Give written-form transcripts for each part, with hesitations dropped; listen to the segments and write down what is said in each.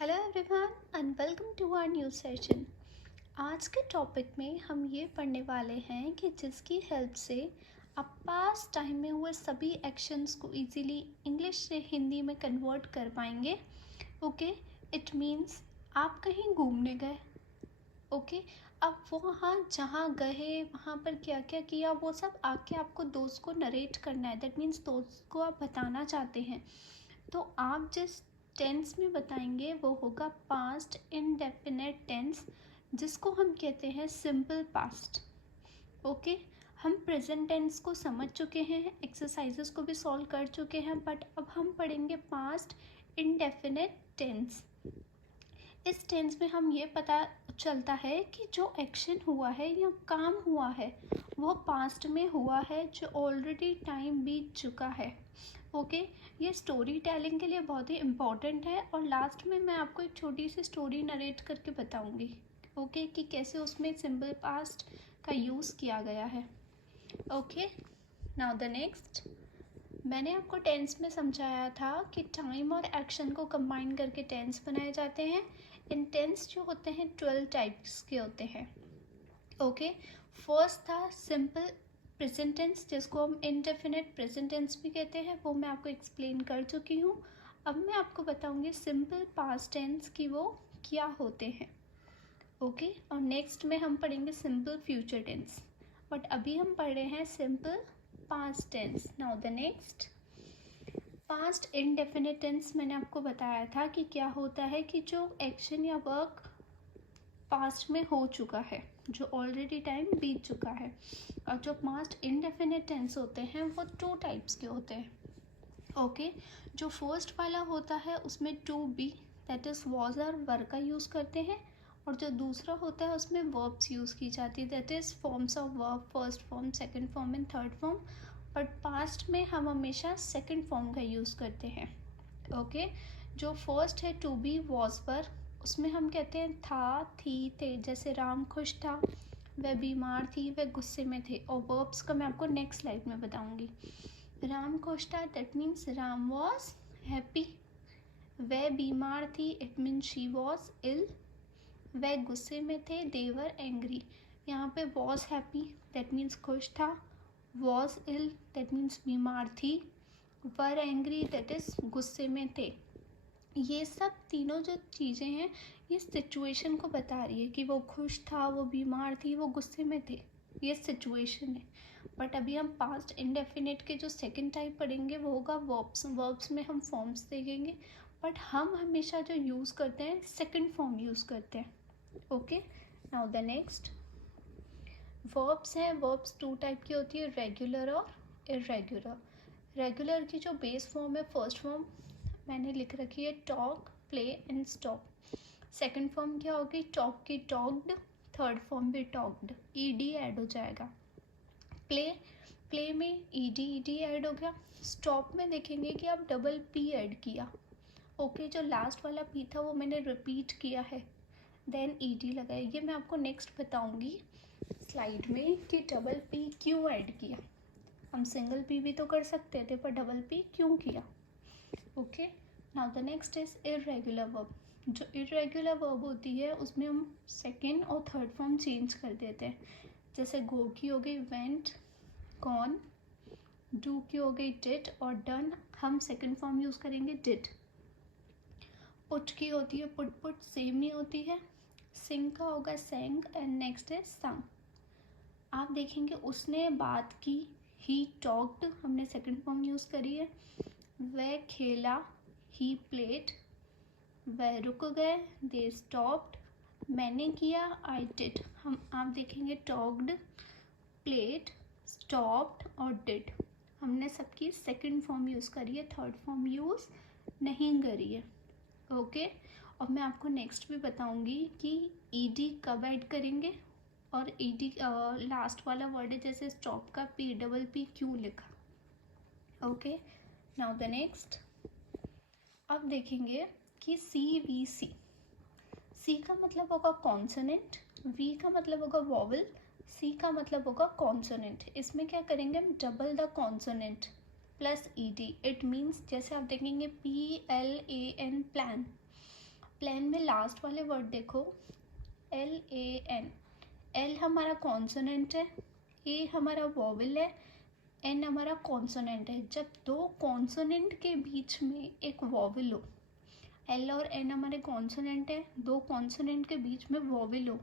Hello everyone and welcome to our new session. आज के topic में हम ये पढ़ने वाले हैं कि जिसकी हेल्प से आप पास्ट टाइम में हुए सभी एक्शंस को इजीली इंग्लिश से हिंदी में कन्वर्ट कर पाएंगे। ओके, इट मीन्स आप कहीं घूमने गए। ओके, अब वो वहाँ जहाँ गए वहाँ पर क्या क्या किया वो सब आके आपको दोस्त को नरेट करना है। दैट मीन्स दोस्त को आप बताना चाहते हैं, तो आप जिस टेंस में बताएंगे वो होगा पास्ट इंडेफिनिट टेंस, जिसको हम कहते हैं सिंपल पास्ट। ओके, हम प्रेजेंट टेंस को समझ चुके हैं, एक्सरसाइजेस को भी सॉल्व कर चुके हैं, बट अब हम पढ़ेंगे पास्ट इंडेफिनिट टेंस। इस टेंस में हम ये पता चलता है कि जो एक्शन हुआ है या काम हुआ है वो पास्ट में हुआ है, जो ऑलरेडी टाइम बीत चुका है। ओके, ये स्टोरी टेलिंग के लिए बहुत ही इम्पॉर्टेंट है और लास्ट में मैं आपको एक छोटी सी स्टोरी नरेट करके बताऊंगी। ओके, कि कैसे उसमें सिंपल पास्ट का यूज़ किया गया है। ओके, नाउ द नेक्स्ट, मैंने आपको टेंस में समझाया था कि टाइम और एक्शन को कंबाइन करके टेंस बनाए जाते हैं। इन टेंस जो होते हैं 12 टाइप्स के होते हैं। ओके, फर्स्ट था सिंपल प्रेजेंट टेंस, जिसको हम इंडेफिनिट प्रेजेंट टेंस भी कहते हैं, वो मैं आपको एक्सप्लेन कर चुकी हूँ। अब मैं आपको बताऊँगी सिंपल पास्ट टेंस कि वो क्या होते हैं। ओके, और नेक्स्ट में हम पढ़ेंगे सिंपल फ्यूचर टेंस, बट अभी हम पढ़ रहे हैं simple past tense. Now the next, past indefinite tense मैंने आपको बताया था कि क्या होता है कि जो एक्शन या वर्क पास्ट में हो चुका है, जो ऑलरेडी टाइम बीत चुका है। और जो पास्ट इंडेफिनिट टेंस होते हैं वो 2 टाइप्स के होते हैं। ओके, जो फर्स्ट वाला होता है उसमें to be that is was और वर का यूज़ करते हैं, और जो दूसरा होता है उसमें वर्ब्स यूज़ की जाती है, that is forms of verb, first form, second form and third form. But past में हम हमेशा सेकंड फॉर्म का यूज़ करते हैं। ओके, जो फर्स्ट है टू बी वॉज वर, उसमें हम कहते हैं था, थी, थे। जैसे राम खुश था, वह बीमार थी, वह गुस्से में थे। और वर्ब्स का मैं आपको नेक्स्ट स्लाइड में बताऊंगी। राम खुश था, that means Ram was happy. वह बीमार थी, it means she was ill. वह गुस्से में थे, दे वर एंग्री। यहाँ पे वॉज हैप्पी दैट मीन्स खुश था, वॉज इल दैट मीन्स बीमार थी, वर एंग्री दैट इज गुस्से में थे। ये सब तीनों जो चीज़ें हैं ये सिचुएशन को बता रही है कि वो खुश था, वो बीमार थी, वो गुस्से में थे। ये सिचुएशन है। बट अभी हम पास्ट इंडेफिनिट के जो सेकंड टाइप पढ़ेंगे वो होगा वर्ब्स। वर्ब्स में हम फॉर्म्स देखेंगे, बट हम हमेशा जो यूज़ करते हैं सेकंड फॉर्म यूज़ करते हैं। Okay, now the next, verbs हैं। वर्ब्स 2 टाइप की होती है, रेगुलर और इरेगुलर। रेगुलर की जो बेस फॉर्म है, फर्स्ट फॉर्म मैंने लिख रखी है talk, play and stop. Second form क्या होगी, टॉक की टॉक्ड, थर्ड फॉर्म भी टॉक्ड, ईडी ऐड हो जाएगा। प्ले, प्ले में ईडी ऐड हो गया। स्टॉप में देखेंगे कि आप डबल पी ऐड किया। ओके, जो लास्ट वाला पी था वो मैंने रिपीट किया है, देन ईडी लगाए। ये मैं आपको नेक्स्ट बताऊंगी स्लाइड में कि डबल पी क्यों ऐड किया। हम सिंगल पी भी तो कर सकते थे, पर डबल पी क्यों किया। Okay, now the next is irregular verb. जो इरेगुलर वर्ब होती है उसमें हम सेकेंड और थर्ड फॉर्म चेंज कर देते हैं। जैसे गो की हो गई वेंट, गॉन। डू की हो गई डिड, और डन हम सेकेंड फॉर्म यूज़ करेंगे डिड। पुट की होती है पुट सेम ही होती है। सिंग का होगा सेंग, एंड नेक्स्ट है संग। आप देखेंगे उसने बात की, ही टॉक्ड, हमने सेकंड फॉर्म यूज़ करी है। वह खेला, ही प्लेड। वह रुक गए, दे स्टॉप्ड। मैंने किया, आई डिड। हम आप देखेंगे टॉक्ड, प्लेड, स्टॉप्ड और डिड। हमने सबकी सेकंड फॉर्म यूज़ करी है, थर्ड फॉर्म यूज़ नहीं करी है। ओके, और मैं आपको नेक्स्ट भी बताऊंगी कि ईडी कब ऐड करेंगे, और ईडी लास्ट वाला वर्ड है, जैसे स्टॉप का पी डबल पी क्यों लिखा। ओके, नाउ द नेक्स्ट, अब देखेंगे कि सी वी सी। सी का मतलब होगा कॉन्सोनेंट, वी का मतलब होगा वॉवल, सी का मतलब होगा कॉन्सोनेंट। इसमें क्या करेंगे हम, double the consonant plus ED. It means जैसे आप देखेंगे PLAN, प्लान। प्लान में लास्ट वाले वर्ड देखो, LAN। एल हमारा कॉन्सोनेंट है, ए हमारा वॉवल है, एन हमारा कॉन्सोनेंट है। जब दो कॉन्सोनेंट के बीच में एक वॉवल हो, एल और एन हमारे कॉन्सोनेंट है, दो कॉन्सोनेंट के बीच में वॉवल हो,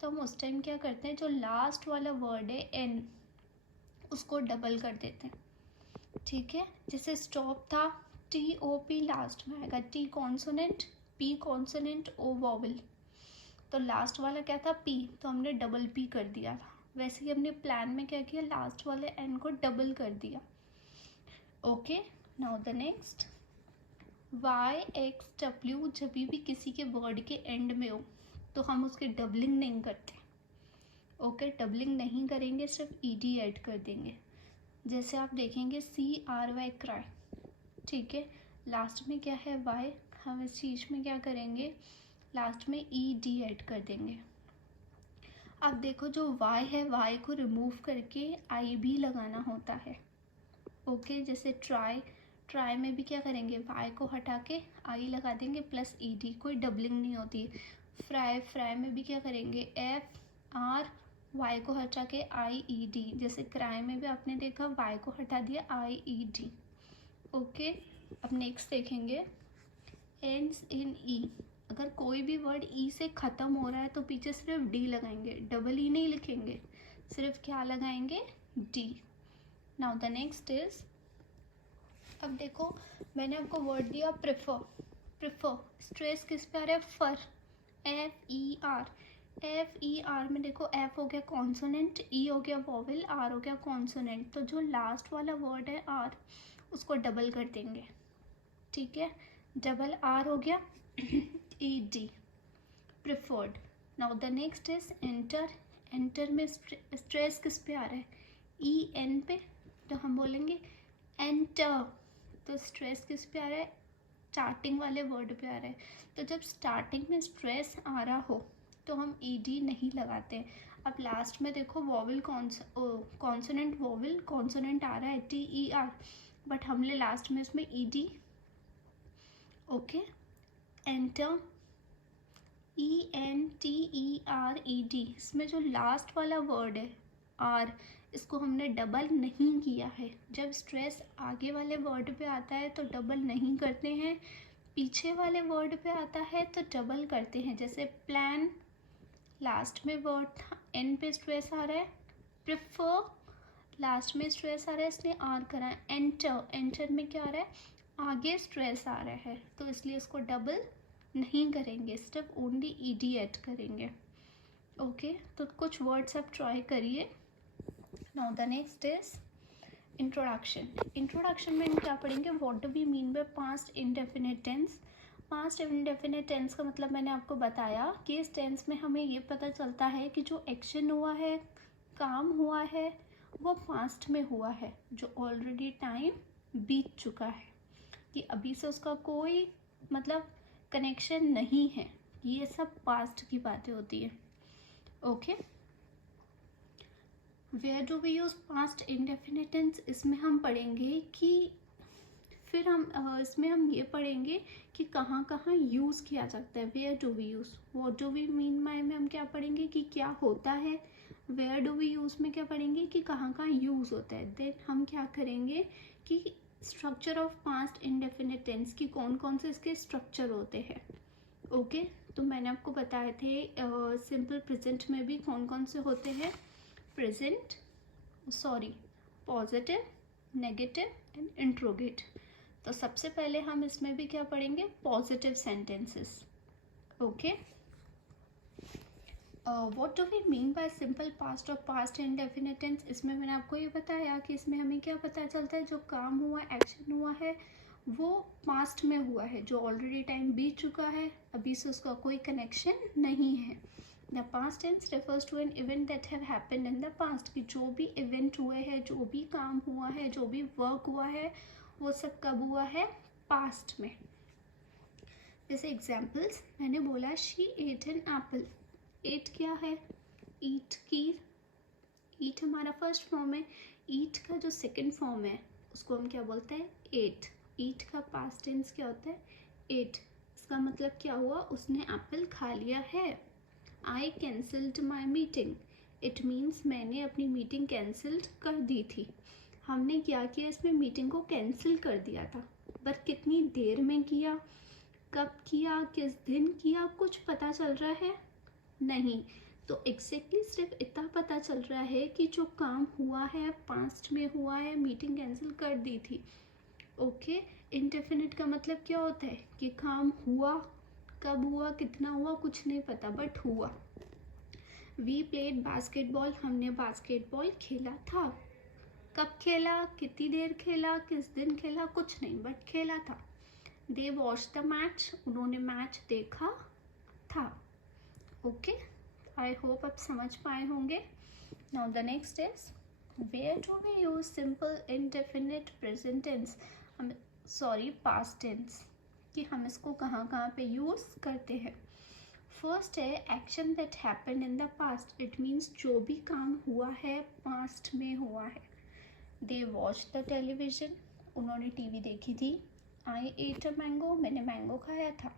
तो हम उस टाइम क्या करते हैं, जो लास्ट वाला वर्ड है एन, उसको डबल कर देते हैं। ठीक है, जैसे स्टॉप था, TOP लास्ट में आएगा, T consonant, P consonant, O vowel. तो लास्ट वाला क्या था, P, तो हमने डबल P कर दिया था। वैसे ही हमने प्लान में क्या किया, लास्ट वाले N को डबल कर दिया। Okay, now the next, YXW जब भी किसी के वर्ड के एंड में हो तो हम उसकी डबलिंग नहीं करते। ओके, डबलिंग नहीं करेंगे, सिर्फ ED ऐड कर देंगे। जैसे आप देखेंगे CRY क्राई, ठीक है, लास्ट में क्या है Y, हम इस चीज़ में क्या करेंगे, लास्ट में ED ऐड कर देंगे। अब देखो जो Y है, Y को रिमूव करके IB लगाना होता है। ओके, जैसे ट्राई, ट्राई में भी क्या करेंगे, Y को हटा के I लगा देंगे प्लस ED, कोई डबलिंग नहीं होती। फ्राई, फ्राई में भी क्या करेंगे, FR, Y को हटा के IED, जैसे क्राई में भी आपने देखा Y को हटा दिया IED। ओके, अब नेक्स्ट देखेंगे एंड्स इन E। अगर कोई भी वर्ड E से ख़त्म हो रहा है तो पीछे सिर्फ D लगाएंगे, डबल E नहीं लिखेंगे, सिर्फ क्या लगाएंगे, D। Now the next is, अब देखो मैंने आपको वर्ड दिया प्रेफर, प्रेफर स्ट्रेस किस पे आ रहा है, फर, FER। FER में देखो F हो गया कॉन्सोनेंट, E हो गया वॉवल, R हो गया कॉन्सोनेंट, तो जो लास्ट वाला वर्ड है R, उसको डबल कर देंगे। ठीक है, डबल R हो गया ED, preferred. Now the next is enter. Enter में स्ट्रेस किस पे आ रहा है, EN पे, तो हम बोलेंगे एंटर। तो स्ट्रेस किस पे आ रहा है, स्टार्टिंग वाले वर्ड पे आ रहा है। तो जब स्टार्टिंग में स्ट्रेस आ रहा हो तो हम ED नहीं लगाते। अब लास्ट में देखो वॉवल, कॉन्सोनेंट वॉवल, कॉन्सोनेंट आ रहा है TER, बट हमने लास्ट में इसमें ED। ओके, एंटर, ENTERED, इसमें जो लास्ट वाला वर्ड है R, इसको हमने डबल नहीं किया है। जब स्ट्रेस आगे वाले वर्ड पे आता है तो डबल नहीं करते हैं, पीछे वाले वर्ड पे आता है तो डबल करते हैं। जैसे प्लान, लास्ट में वर्ड था, N पे स्ट्रेस आ रहा है, प्रेफर, लास्ट में स्ट्रेस आ रहा है इसलिए R करा है, एंटर, एंटर में क्या आ रहा है, आगे स्ट्रेस आ रहा है, तो इसलिए इसको डबल नहीं करेंगे, सिर्फ ओनली ED ऐड करेंगे। ओके, तो कुछ वर्ड्स आप ट्राई करिए। Now the next is introduction. Introduction में हम क्या पढ़ेंगे, what do we mean by past indefinite tense. Past indefinite tense का मतलब मैंने आपको बताया कि इस टेंस में हमें ये पता चलता है कि जो एक्शन हुआ है, काम हुआ है, वो पास्ट में हुआ है, जो ऑलरेडी टाइम बीत चुका है, कि अभी से उसका कोई मतलब कनेक्शन नहीं है, ये सब पास्ट की बातें होती है। Okay, where do we use past indefinite tense, इसमें हम पढ़ेंगे कि फिर हम इसमें हम ये पढ़ेंगे कि कहाँ कहाँ यूज़ किया जाता है। Where do we use, what do we mean by में हम क्या पढ़ेंगे कि क्या होता है। वेयर डू वी यूज़ में क्या पढ़ेंगे कि कहाँ कहाँ यूज़ होता है। देन हम क्या करेंगे कि structure of past indefinite tense की कौन कौन से इसके स्ट्रक्चर होते हैं। ओके, तो मैंने आपको बताए थे सिंपल प्रेजेंट में भी कौन कौन से होते हैं, present, sorry, positive, negative and interrogate. तो सबसे पहले हम इसमें भी क्या पढ़ेंगे, positive sentences. Okay, what do we mean by simple past और पास्ट इंडेफिनिट टेंस, इसमें मैंने आपको ये बताया कि इसमें हमें क्या पता चलता है, जो काम हुआ, एक्शन हुआ है, वो पास्ट में हुआ है, जो ऑलरेडी टाइम बीत चुका है, अभी से उसका कोई कनेक्शन नहीं है। The past tense refers to an event that have happened in the past, कि जो भी इवेंट हुए हैं, जो भी काम हुआ है, जो भी वर्क हुआ है, वो सब कब हुआ है, पास्ट में। जैसे एग्जाम्पल्स मैंने बोला, she ate an apple. Ate क्या है, ईट की, ईट हमारा फर्स्ट फॉर्म है, ईट का जो सेकंड फॉर्म है उसको हम क्या बोलते हैं, एट। ईट का पास्ट टेंस क्या होता है, एट। इसका मतलब क्या हुआ, उसने एप्पल खा लिया है। I cancelled my meeting, it means मैंने अपनी मीटिंग कैंसिल कर दी थी। हमने क्या किया, इसमें मीटिंग को कैंसिल कर दिया था, पर कितनी देर में किया, कब किया, किस दिन किया, कुछ पता चल रहा है नहीं। तो एग्जैक्टली सिर्फ इतना पता चल रहा है कि जो काम हुआ है पास्ट में हुआ है, मीटिंग कैंसिल कर दी थी। ओके, इनडेफिनिट का मतलब क्या होता है कि काम हुआ, कब हुआ, कितना हुआ, कुछ नहीं पता, बट हुआ। वी प्लेड बास्केटबॉल, हमने बास्केटबॉल खेला था। कब खेला, कितनी देर खेला, किस दिन खेला, कुछ नहीं, बट खेला था। दे वॉच द मैच, उन्होंने मैच देखा था। ओके, आई होप आप समझ पाए होंगे। Now the next is where do we use simple indefinite present tense, हम सॉरी पास्ट टेंस, कि हम इसको कहाँ कहाँ पे यूज़ करते हैं। फर्स्ट है action that happened in the past, it means जो भी काम हुआ है पास्ट में हुआ है। दे वॉच द टेलीविजन, उन्होंने टीवी देखी थी। आई एट अ मैंगो, मैंने मैंगो खाया था।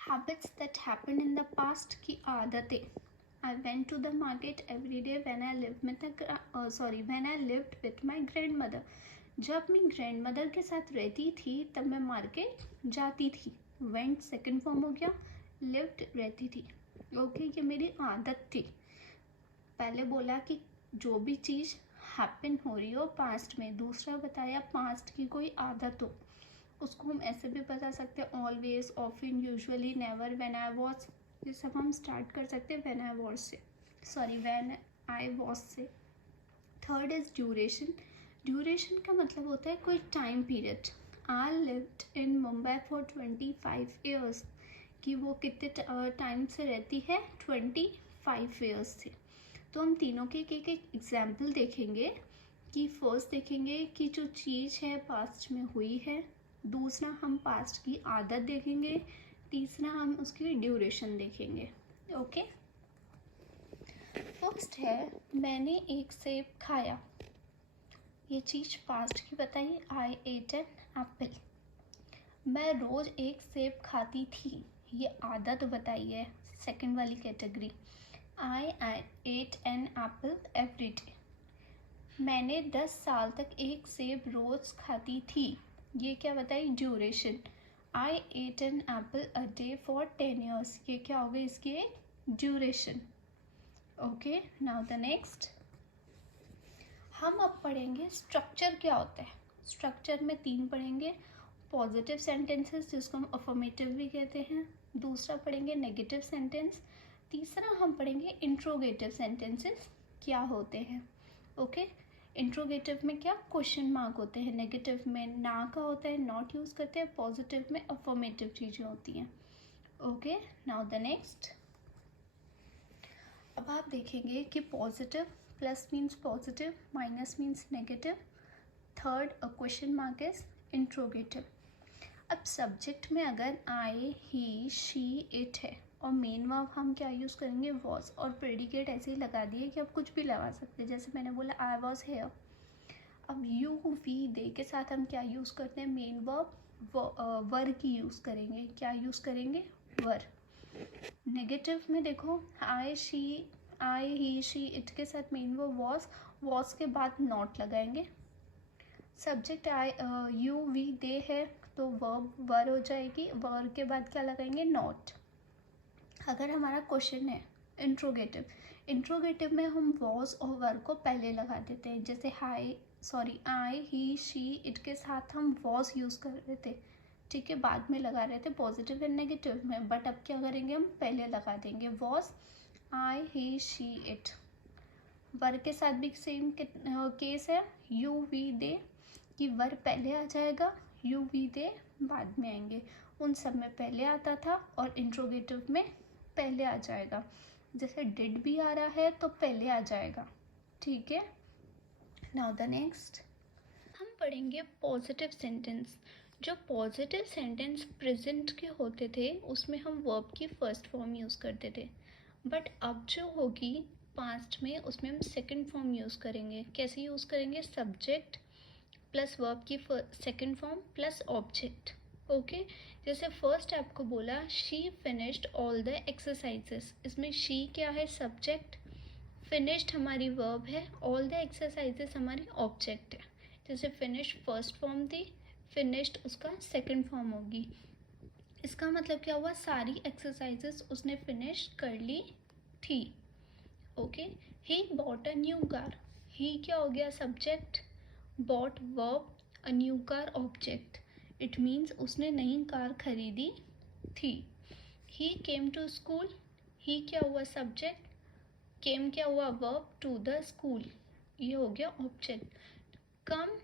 Habits that happened in the past, की आदतें। I went to the market every day when I lived with my grandmother, जब मैं ग्रैंड मदर के साथ रहती थी तब मैं मार्केट जाती थी। वेंट सेकेंड फॉर्म हो गया, लिव्ड रहती थी। ओके, ये मेरी आदत थी। पहले बोला कि जो भी चीज़ हैपन हो रही हो पास्ट में, दूसरा बताया पास्ट की कोई आदत हो, उसको हम ऐसे भी बता सकते हैं always, often, usually, never, when I was, ये सब हम स्टार्ट कर सकते हैं व्हेन आई वॉज से, व्हेन आई वॉज से। थर्ड इज ड्यूरेशन, ड्यूरेशन का मतलब होता है कोई time period. I lived in Mumbai for 25 years, कि वो कितने टाइम से रहती है, 25 ईयर्स से। तो हम तीनों के एक एग्जाम्पल देखेंगे कि फर्स्ट देखेंगे कि जो चीज़ है पास्ट में हुई है, दूसरा हम पास्ट की आदत देखेंगे, तीसरा हम उसकी ड्यूरेशन देखेंगे। ओके, फर्स्ट है मैंने एक सेब खाया, ये चीज़ पास्ट की बताइए। आई एट एन एप्पल, मैं रोज़ एक सेब खाती थी, ये आदत बताई है, सेकंड वाली category. I ate an apple every day, मैंने 10 साल तक एक सेब रोज़ खाती थी, ये क्या बताई, duration. I ate an apple a day for 10 years, ये क्या हो गई इसकी duration. Okay, now the next हम अब पढ़ेंगे स्ट्रक्चर क्या होता है। स्ट्रक्चर में 3 पढ़ेंगे, पॉजिटिव सेंटेंसेस जिसको हम अफर्मेटिव भी कहते हैं, दूसरा पढ़ेंगे नेगेटिव सेंटेंस, तीसरा हम पढ़ेंगे इंट्रोगेटिव सेंटेंसेस क्या होते हैं। ओके, इंट्रोगेटिव में क्या क्वेश्चन मार्क होते हैं, नेगेटिव में ना का होता है, नॉट यूज़ करते हैं, पॉजिटिव में अफर्मेटिव चीज़ें होती हैं। ओके, नाउ द नेक्स्ट अब आप देखेंगे कि positive, plus means positive, minus means negative, third question mark is interrogative. अब सब्जेक्ट में अगर आई, ही, शी, इट है और मेन वर्ब हम क्या यूज़ करेंगे, वॉज, और प्रेडिकेट ऐसे ही लगा दिए कि आप कुछ भी लगा सकते हैं, जैसे मैंने बोला आई वॉज हेयर। अब यू, वी, दे के साथ हम क्या यूज़ करते हैं, मेन वर्ब वर की यूज़ करेंगे, क्या यूज़ करेंगे, वर। नेगेटिव में देखो आई, ही, शी, इट के साथ मेन वर्ब वॉज के बाद नॉट लगाएंगे। सब्जेक्ट आई, यू, वी, दे है तो वर्ब वर हो जाएगी, वर के बाद क्या लगाएंगे, नॉट। अगर हमारा क्वेश्चन है इंट्रोगेटिव, इंट्रोगेटिव में हम वॉज और वर को पहले लगा देते हैं, जैसे आई, ही, शी, इट के साथ हम वॉज यूज़ कर रहे थे, ठीक है, बाद में लगा रहे थे पॉजिटिव एंड नेगेटिव में, बट अब क्या करेंगे, हम पहले लगा देंगे was, I, he, she, it. Were के साथ भी सेम केस है, यू, वी, दे, कि वर पहले आ जाएगा, यू, वी, दे बाद में आएंगे, उन सब में पहले आता था और इंट्रोगेटिव में पहले आ जाएगा, जैसे डिड भी आ रहा है तो पहले आ जाएगा, ठीक है। नाउ द नेक्स्ट हम पढ़ेंगे पॉजिटिव सेंटेंस। जो पॉजिटिव सेंटेंस प्रेजेंट के होते थे उसमें हम वर्ब की फर्स्ट फॉर्म यूज़ करते थे, बट अब जो होगी पास्ट में उसमें हम सेकंड फॉर्म यूज़ करेंगे। कैसे यूज़ करेंगे, सब्जेक्ट प्लस वर्ब की second form plus object. Okay जैसे फर्स्ट आपको बोला she finished all the exercises, इसमें शी क्या है? सब्जेक्ट, फिनिश्ड हमारी वर्ब है, ऑल द एक्सरसाइजेस हमारी ऑब्जेक्ट है। जैसे फिनिश्ड फर्स्ट फॉर्म थी, फिनिश्ड उसका सेकंड फॉर्म होगी। इसका मतलब क्या हुआ? सारी एक्सरसाइजेस उसने फिनिश कर ली थी। Okay he bought a new car, he क्या हो गया? Subject, bought verb, a new car object, it means उसने नई कार खरीदी थी। ही केम टू स्कूल, ही क्या हुआ? सब्जेक्ट, केम क्या हुआ? वर्ब, टू द स्कूल, ये हो गया object. Come,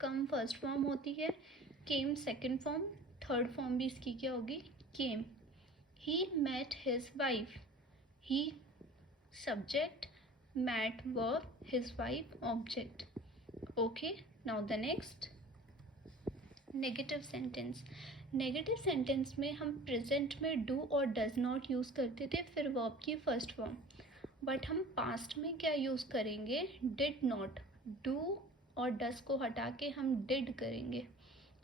come first form होती है, came second form, third form भी इसकी क्या होगी? Came. He met his wife, he subject, met verb, his wife object. Okay, now the next negative sentence. Negative sentence में हम प्रेजेंट में do और डज नॉट यूज़ करते थे, फिर वर्ब की फर्स्ट फॉर्म। बट हम पास्ट में क्या यूज़ करेंगे? डिड नॉट, डू और डज को हटा के हम डिड करेंगे।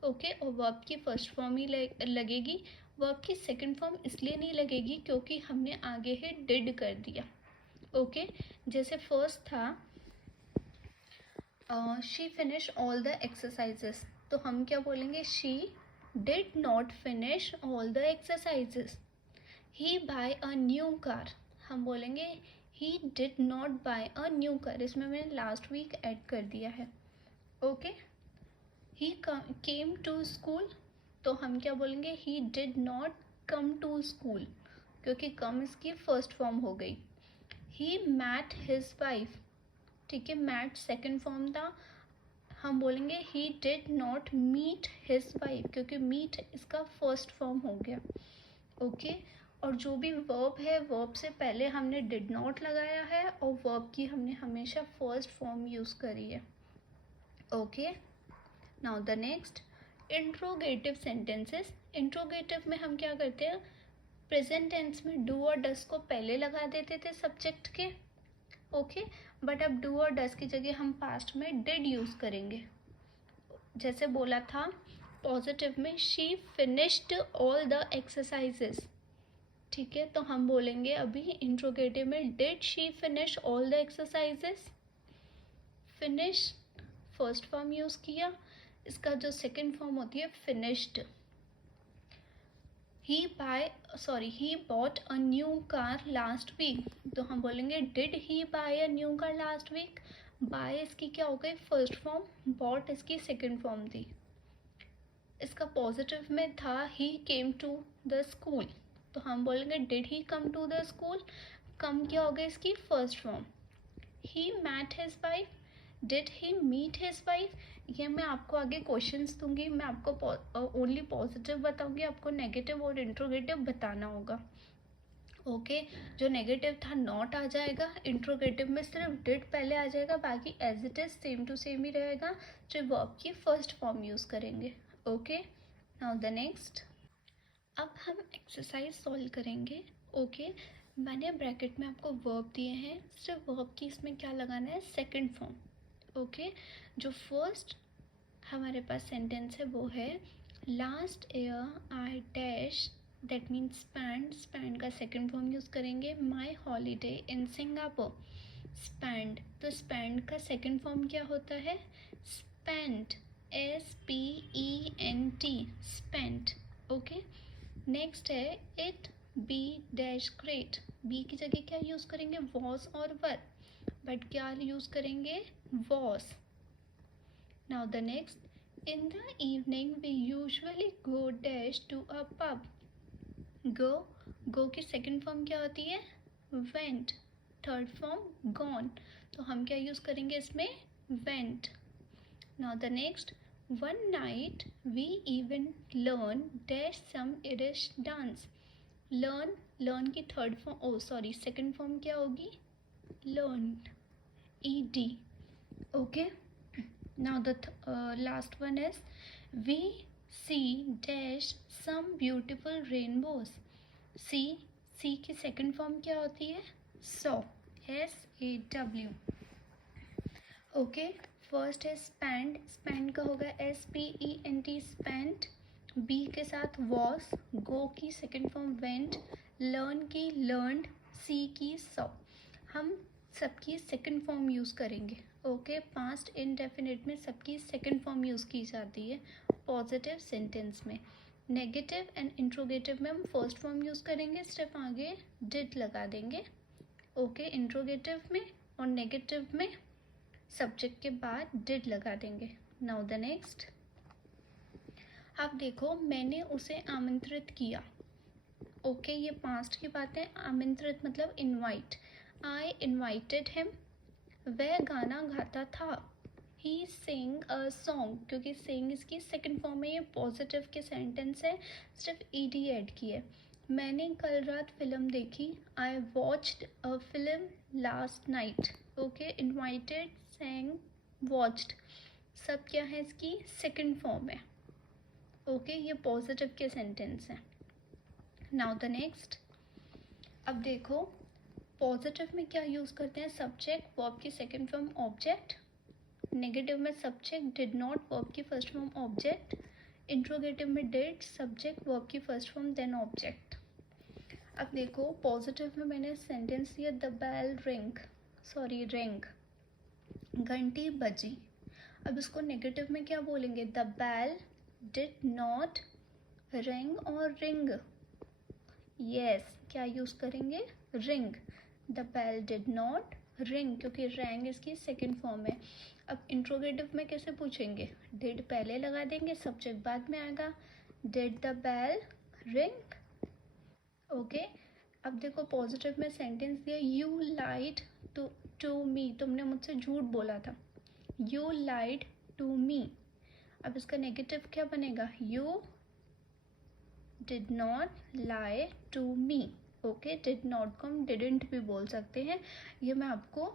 ओके और वर्ब की फर्स्ट फॉर्म ही लगेगी। वर्ब की सेकंड फॉर्म इसलिए नहीं लगेगी क्योंकि हमने आगे ही डिड कर दिया। ओके जैसे फर्स्ट था she finish all the exercises, तो हम क्या बोलेंगे? She did not finish all the exercises. He buy a new car, हम बोलेंगे he did not buy a new car, इसमें मैंने लास्ट वीक ऐड कर दिया है। Okay he came to school, तो हम क्या बोलेंगे? He did not come to school, क्योंकि कम इसकी फर्स्ट फॉर्म हो गई। ही मैट हिज वाइफ, ठीक है, मैट सेकेंड फॉर्म था, हम बोलेंगे he did not meet his wife, क्योंकि मीट इसका फर्स्ट फॉर्म हो गया। ओके और जो भी वर्ब है, वर्ब से पहले हमने डिड नॉट लगाया है और वर्ब की हमने हमेशा फर्स्ट फॉर्म यूज़ करी है। Okay now the next interrogative sentences. Interrogative में हम क्या करते हैं? प्रेजेंट टेंस में डू और डस को पहले लगा देते थे सब्जेक्ट के। ओके बट अब डू और डस की जगह हम पास्ट में डिड यूज़ करेंगे। जैसे बोला था पॉजिटिव में she finished all the exercises, ठीक है, तो हम बोलेंगे अभी इंट्रोगेटिव में did she finish all the exercises. Finish first form use किया, इसका जो सेकंड फॉर्म होती है finished. he bought a new car last week, तो हम बोलेंगे did he buy a new car last week। buy इसकी क्या हो गई? फर्स्ट फॉर्म, bought इसकी सेकंड फॉर्म थी। इसका पॉजिटिव में था he came to the school, तो हम बोलेंगे did he come to the school। come क्या हो गई इसकी? First form. he met his wife, did he meet his wife. ये मैं आपको आगे क्वेश्चंस दूंगी, मैं आपको ओनली पॉजिटिव बताऊंगी, आपको नेगेटिव और इंट्रोगेटिव बताना होगा। ओके जो नेगेटिव था नॉट आ जाएगा, इंट्रोगेटिव में सिर्फ डिड पहले आ जाएगा, बाकी as it is same to same ही रहेगा, जो वर्ब की फर्स्ट फॉर्म यूज़ करेंगे। ओके नाउ द नेक्स्ट, अब हम एक्सरसाइज सॉल्व करेंगे। ओके मैंने ब्रैकेट में आपको वर्ब दिए हैं, सिर्फ वर्ब की इसमें क्या लगाना है? Second form. ओके जो फर्स्ट हमारे पास सेंटेंस है वो है last year I dash, that means spend, spend का सेकंड फॉर्म यूज़ करेंगे my holiday in Singapore. Spend, तो स्पेंड का सेकंड फॉर्म क्या होता है? Spent, SPENT, spent. Okay next है it be dash great, be की जगह क्या यूज़ करेंगे? वॉज और वर, बट क्या यूज़ करेंगे? was। Now the next, in the evening we usually go dash to a pub। go की सेकंड फॉर्म क्या होती है? went, थर्ड फॉर्म gone, तो हम क्या यूज़ करेंगे इसमें? went। Now the next, one night we even learn dash some Irish dance। learn की थर्ड फॉर्म सेकंड फॉर्म क्या होगी? learned, ED। Okay now the last one is we see dash some beautiful rainbows। see की second form क्या होती है? saw, SAW। Okay first है spend, spend का होगा SPENT, spent। बी के साथ वॉस, गो की सेकेंड फॉर्म वेंट, लर्न की लर्नड, सी की सॉ। हम सबकी सेकेंड फॉर्म यूज़ करेंगे। ओके, पास्ट इंडेफिनिट में सबकी सेकेंड फॉर्म यूज़ की जाती है पॉजिटिव सेंटेंस में। नेगेटिव एंड इंट्रोगेटिव में हम फर्स्ट फॉर्म यूज़ करेंगे, स्टेप आगे डिड लगा देंगे। ओके, इंट्रोगेटिव में और नेगेटिव में सब्जेक्ट के बाद डिड लगा देंगे। नाउ द नेक्स्ट, अब देखो मैंने उसे आमंत्रित किया। ओके, ये पास्ट की बात है। आमंत्रित मतलब इनवाइट। आई इनवाइटेड हिम। वह गाना गाता था। ही सिंग अ सॉन्ग, क्योंकि सिंग इसकी सेकेंड फॉर्म है, ये पॉजिटिव के सेंटेंस है, सिर्फ ईडी ऐड की है। मैंने कल रात फिल्म देखी। I watched a film last night. Okay, invited, sang, watched, सब क्या है इसकी सेकेंड फॉर्म है। ओके, ये पॉजिटिव के सेंटेंस हैं। नाउ द नेक्स्ट, अब देखो पॉजिटिव में क्या यूज़ करते हैं, सब्जेक्ट, वर्ब की सेकेंड फॉर्म ऑब्जेक्ट। नेगेटिव में सब्जेक्ट, डिड नॉट, वर्ब की फर्स्ट फॉर्म ऑब्जेक्ट। इंट्रोगेटिव में डिड, सब्जेक्ट, वर्ब की फर्स्ट फॉर्म देन ऑब्जेक्ट। अब देखो पॉजिटिव में मैंने सेंटेंस दिया, द बेल रिंग, घंटी बजी। अब इसको नेगेटिव में क्या बोलेंगे, the bell did not ring और रिंग। यस, क्या यूज़ करेंगे, ring. The bell did not ring, क्योंकि रैंग इसकी सेकेंड फॉर्म है। अब इंट्रोगेटिव में कैसे पूछेंगे, डिड पहले लगा देंगे, सब्जेक्ट बाद में आएगा। Did the bell ring. Okay, अब देखो पॉजिटिव में सेंटेंस दिया, यू लाइड टू मी, तुमने मुझसे झूठ बोला था। You lied to me. अब इसका नेगेटिव क्या बनेगा, you did not lie to me. Okay, did not को हम डिडेंट भी बोल सकते हैं, ये मैं आपको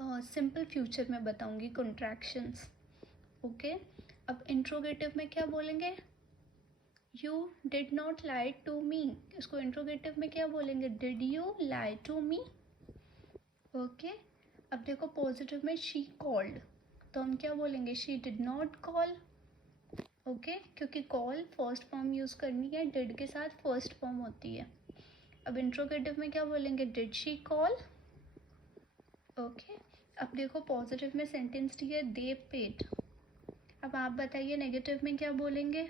सिंपल फ्यूचर में बताऊंगी, कॉन्ट्रैक्शंस। ओके, अब इंट्रोगेटिव में क्या बोलेंगे, you did not lie to me, इसको इंट्रोगेटिव में क्या बोलेंगे, did you lie to me. Okay, अब देखो पॉजिटिव में शी कॉल्ड, तो हम क्या बोलेंगे, she did not call. Okay, क्योंकि कॉल फर्स्ट फॉर्म यूज़ करनी है, डिड के साथ फर्स्ट फॉर्म होती है। अब इंट्रोगेटिव में क्या बोलेंगे, डिड शी कॉल। ओके, अब देखो पॉजिटिव में सेंटेंस दी है, दे पेड। अब आप बताइए नेगेटिव में क्या बोलेंगे,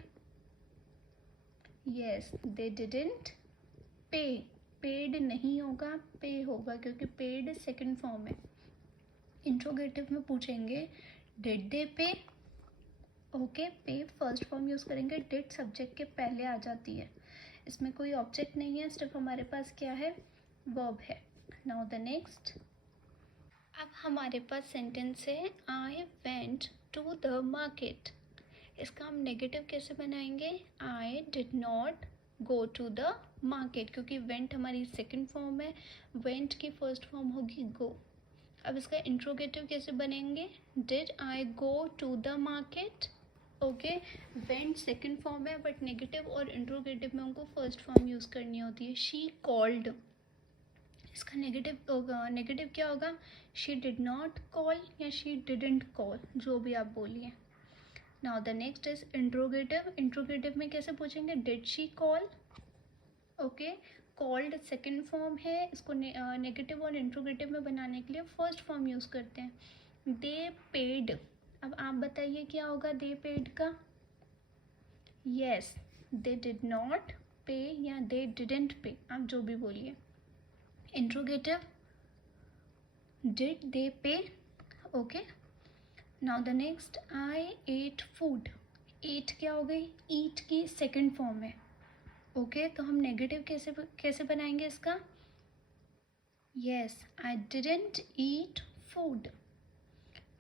यस, दे डिडंट पे। पेड नहीं होगा, पे होगा, क्योंकि पेड सेकंड फॉर्म है। इंट्रोगेटिव में पूछेंगे, डिड दे पे। ओके, पे फर्स्ट फॉर्म यूज़ करेंगे, डिड सब्जेक्ट के पहले आ जाती है, इसमें कोई ऑब्जेक्ट नहीं है, सिर्फ हमारे पास क्या है, वर्ब है। नाउ द नेक्स्ट, अब हमारे पास सेंटेंस है, I went to the market. इसका हम नेगेटिव कैसे बनाएंगे, I did not go to the market, क्योंकि वेंट हमारी सेकेंड फॉर्म है, वेंट की फर्स्ट फॉर्म होगी गो। अब इसका इंट्रोगेटिव कैसे बनेंगे, did I go to the market. Okay, went second form है, बट नेगेटिव और इंट्रोगेटिव में उनको फर्स्ट फॉर्म यूज़ करनी होती है। शी कॉल्ड, इसका नेगेटिव होगा, नेगेटिव क्या होगा, शी डिड नॉट कॉल या शी डिडंट कॉल, जो भी आप बोलिए। Now the next is interrogative. Interrogative में कैसे पूछेंगे, did she call. Okay, called second form है, इसको नेगेटिव और इंट्रोगेटिव में बनाने के लिए फर्स्ट फॉर्म यूज़ करते हैं, दे पेड। अब आप बताइए क्या होगा दे पेड का, यस, दे डिड नॉट पे या दे डिडंट पे, आप जो भी बोलिए। Interrogative, did they pay. Okay, now the next, I ate food. Ate क्या हो गई, ईट की सेकेंड फॉर्म है। ओके, तो हम नेगेटिव कैसे कैसे बनाएंगे इसका, yes, I didn't eat food.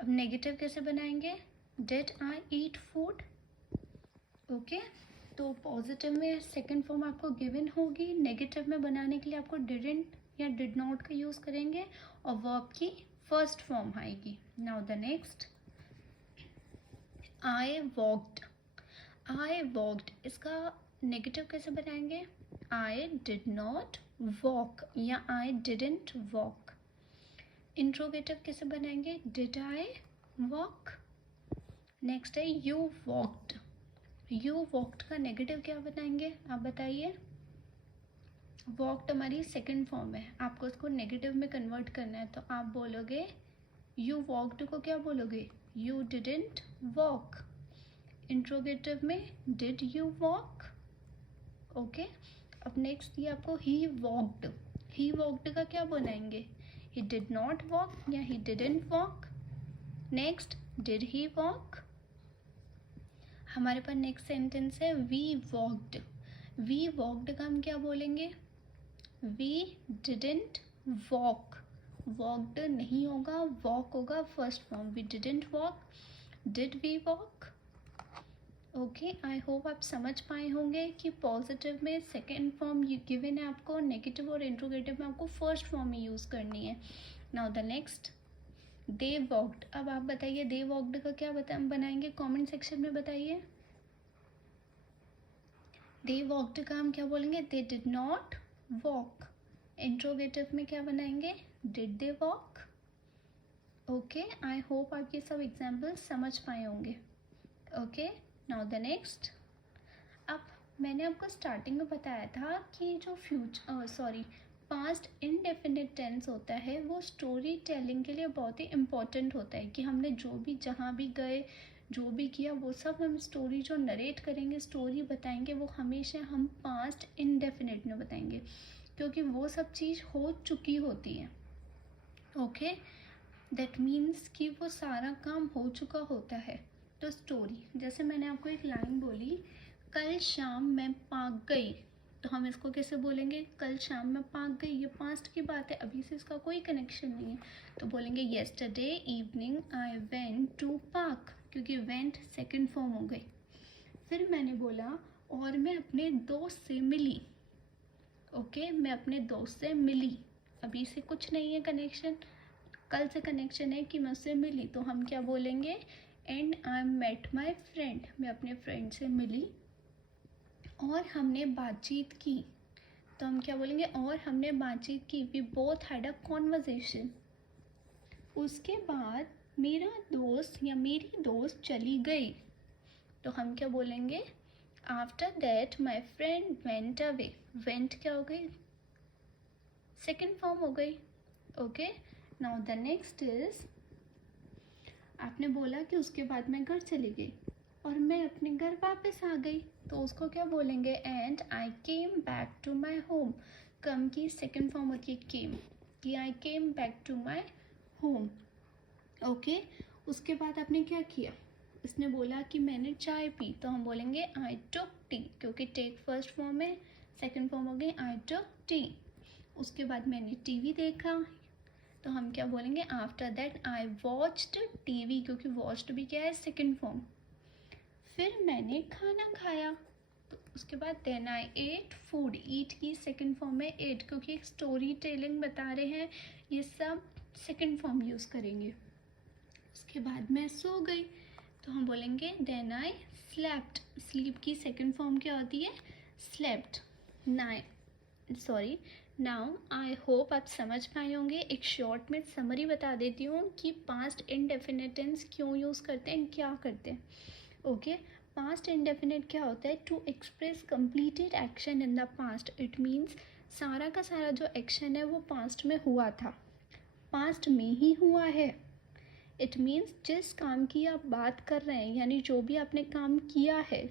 अब नेगेटिव कैसे बनाएंगे, did I eat food. Okay, तो पॉजिटिव में सेकंड फॉर्म आपको गिवन होगी, नेगेटिव में बनाने के लिए आपको डिडंट या डिड नॉट का यूज़ करेंगे और वर्ब की फर्स्ट फॉर्म आएगी। Now the next, I walked. I walked, इसका नेगेटिव कैसे बनाएंगे, आई डिड नॉट वॉक या आई डिडंट वॉक। इंट्रोगेटिव कैसे बनाएंगे, डिड आई वॉक। नेक्स्ट है यू वॉक्ड। यू वॉक्ड का नेगेटिव क्या बताएंगे, आप बताइए। वॉक्ड हमारी सेकंड फॉर्म है, आपको उसको नेगेटिव में कन्वर्ट करना है, तो आप बोलोगे यू वॉक्ड को क्या बोलोगे, यू डिडंट वॉक। इंट्रोगेटिव में डिड यू वॉक। ओके, अब नेक्स्ट दिया आपको ही वॉक्ड। ही वॉक्ड का क्या बनाएंगे, ही डिड नॉट वॉक या he didn't walk. Next did he walk. हमारे पास नेक्स्ट सेंटेंस है वी वॉक्ड। वी वॉक्ड का हम क्या बोलेंगे, वी डिडंट वॉक। वॉक्ड नहीं होगा, वॉक होगा first form, we didn't walk, did we walk. Okay, I hope आप समझ पाए होंगे कि पॉजिटिव में सेकेंड फॉर्म गिवन है आपको, नेगेटिव और इंट्रोगेटिव में आपको फर्स्ट फॉर्म में यूज़ करनी है। Now the next, they walked. अब आप बताइए दे वॉक्ड का क्या बनाएंगे, कमेंट सेक्शन में बताइए। दे वॉक्ड का हम क्या बोलेंगे, they did not walk. Interrogative में क्या बनाएंगे, did they walk. Okay, I hope आप ये सब एग्जाम्पल्स समझ पाए होंगे। Okay, now the next. अब मैंने आपको स्टार्टिंग में बताया था कि जो पास्ट इनडेफिनिट टेंस होता है वो स्टोरी टेलिंग के लिए बहुत ही इम्पोर्टेंट होता है, कि हमने जो भी जहाँ भी गए जो भी किया वो सब हम स्टोरी जो नरेट करेंगे, स्टोरी बताएंगे, वो हमेशा हम पास्ट इनडेफिनिट में बताएंगे, क्योंकि वो सब चीज़ हो चुकी होती है। ओके, दैट मीन्स कि वो सारा काम हो चुका होता है। तो स्टोरी, जैसे मैंने आपको एक लाइन बोली, कल शाम मैं पार्क गई, तो हम इसको कैसे बोलेंगे, कल शाम मैं पार्क गई, ये पास्ट की बात है, अभी से इसका कोई कनेक्शन नहीं है, तो बोलेंगे yesterday evening I went to park, क्योंकि वेंट सेकंड फॉर्म हो गई। फिर मैंने बोला और मैं अपने दोस्त से मिली। ओके, मैं अपने दोस्त से मिली, अभी से कुछ नहीं है कनेक्शन, कल से कनेक्शन है कि मैं उससे मिली, तो हम क्या बोलेंगे, and I met my friend, मैं अपने फ्रेंड से मिली और हमने बातचीत की, तो हम क्या बोलेंगे, और हमने बातचीत की, we both had a conversation. उसके बाद मेरा दोस्त या मेरी दोस्त चली गई, तो हम क्या बोलेंगे, after that my friend went away. Went क्या हो गई, सेकेंड फॉर्म हो गई। Okay, now the next is, आपने बोला कि उसके बाद मैं घर चली गई और मैं अपने घर वापस आ गई, तो उसको क्या बोलेंगे, and I came back to my home. Come की सेकेंड फॉर्म होती है केम, कि I came back to my home. Okay, उसके बाद आपने क्या किया, इसने बोला कि मैंने चाय पी, तो हम बोलेंगे आई टुक टी, क्योंकि टेक फर्स्ट फॉर्म है, सेकेंड फॉर्म हो गई आई टुक टी। उसके बाद मैंने टीवी देखा, तो हम क्या बोलेंगे, after that I watched TV, क्योंकि वॉच्ड भी क्या है, सेकेंड फॉर्म। फिर मैंने खाना खाया, तो उसके बाद देन आई एट फूड, ईट की सेकेंड फॉर्म में एट, क्योंकि एक स्टोरी टेलिंग बता रहे हैं, ये सब सेकेंड फॉर्म यूज़ करेंगे। उसके बाद मैं सो गई, तो हम बोलेंगे देन आई स्लेप्ट। स्लीप की सेकेंड फॉर्म क्या होती है, स्लेप्ट। नाउ आई होप आप समझ पाए होंगे। एक शॉर्ट में समरी बता देती हूँ कि पास्ट इंडेफिनिट टेंस क्यों यूज़ करते हैं, क्या करते हैं। ओके, पास्ट इंडेफिनिट क्या होता है, to express completed action in the past. It means सारा का सारा जो एक्शन है वो पास्ट में हुआ था, पास्ट में ही हुआ है। इट मीन्स जिस काम की आप बात कर रहे हैं, यानी जो भी आपने काम किया है,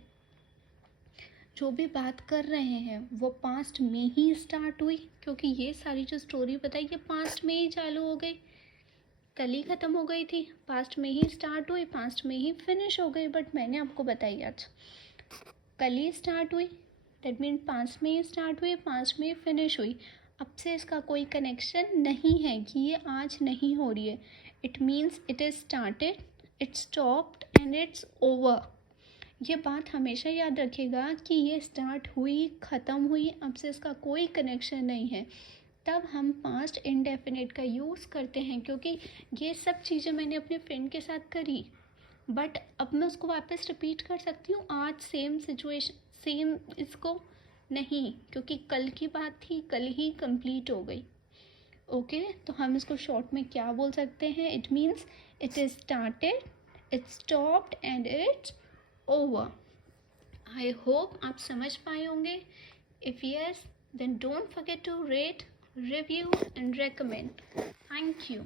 जो भी बात कर रहे हैं वो पास्ट में ही स्टार्ट हुई, क्योंकि ये सारी जो स्टोरी बताई ये पास्ट में ही चालू हो गई, कल ही ख़त्म हो गई थी, पास्ट में ही स्टार्ट हुई, पास्ट में ही फिनिश हो गई। बट मैंने आपको बताई आज कल ही स्टार्ट हुई, दैट मीन पास्ट में ही स्टार्ट हुई, पास्ट में ही फिनिश हुई, अब से इसका कोई कनेक्शन नहीं है कि ये आज नहीं हो रही है। It means it is started, it stopped and it's over. ये बात हमेशा याद रखिएगा कि ये स्टार्ट हुई, ख़त्म हुई, अब से इसका कोई कनेक्शन नहीं है, तब हम पास्ट इंडेफिनिट का यूज़ करते हैं। क्योंकि ये सब चीज़ें मैंने अपने फ्रेंड के साथ करी, बट अब मैं उसको वापस रिपीट कर सकती हूँ आज सेम सिचुएशन, सेम इसको नहीं, क्योंकि कल की बात थी, कल ही कंप्लीट हो गई। ओके, तो हम इसको शॉर्ट में क्या बोल सकते हैं, it means it is started, it stopped and it's over. I hope आप समझ पाए होंगे. If yes, then don't forget to rate, review and recommend. Thank you.